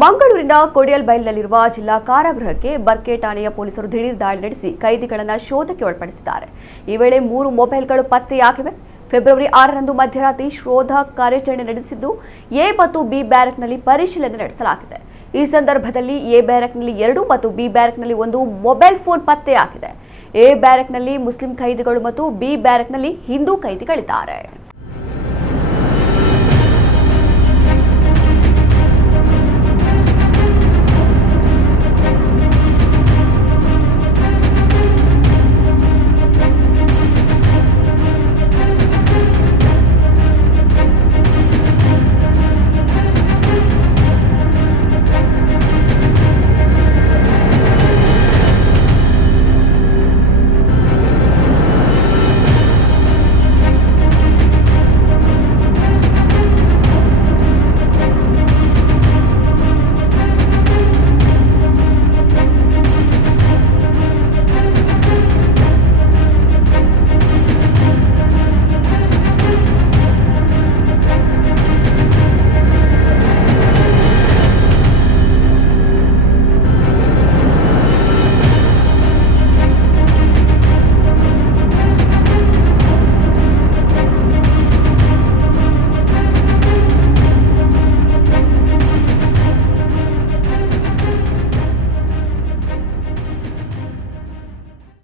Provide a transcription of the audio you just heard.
ಮಂಗಳೂರಿನ ಕೊಡಿಯಲ್ಬೈಲ್ನಲ್ಲಿರುವ ಜಿಲ್ಲಾ ಕಾರಾಗೃಹಕ್ಕೆ ಬರ್ಕೆ ಠಾಣೆಯ ಪೊಲೀಸರು ದಿಢೀರ್ ದಾಳಿ ನಡೆಸಿ ಕೈದಿಗಳನ್ನು ಶೋಧಕ್ಕೆ ಒಳಪಡಿಸಿದ್ದಾರೆ. ಈ ವೇಳೆ 3 ಮೊಬೈಲ್ಗಳು ಪತ್ತೆಯಾಗಿವೆ. ಫೆಬ್ರವರಿ 6ರಂದು ಮಧ್ಯರಾತ್ರಿ ಶೋಧ ಕಾರ್ಯಾಚರಣೆ ನಡೆಸಿದ್ದು ಎ ಮತ್ತು ಬಿ ಬ್ಯಾರಕ್ನಲ್ಲಿ ಪರಿಶೀಲನೆ ನಡೆಸಲಾಗಿದೆ. ಈ ಸಂದರ್ಭದಲ್ಲಿ ಎ ಬ್ಯಾರಕ್ನಲ್ಲಿ 2 ಮತ್ತು ಬಿ ಬ್ಯಾರಕ್ನಲ್ಲಿ 1 ಮೊಬೈಲ್ ಫೋನ್ ಪತ್ತೆಯಾಗಿದೆ. ಎ ಬ್ಯಾರಕ್ನಲ್ಲಿ ಮುಸ್ಲಿಂ ಖೈದಿಗಳು ಮತ್ತು ಬಿ ಬ್ಯಾರಕ್ನಲ್ಲಿ ಹಿಂದೂ ಖೈದಿಗಳಿದ್ದಾರೆ.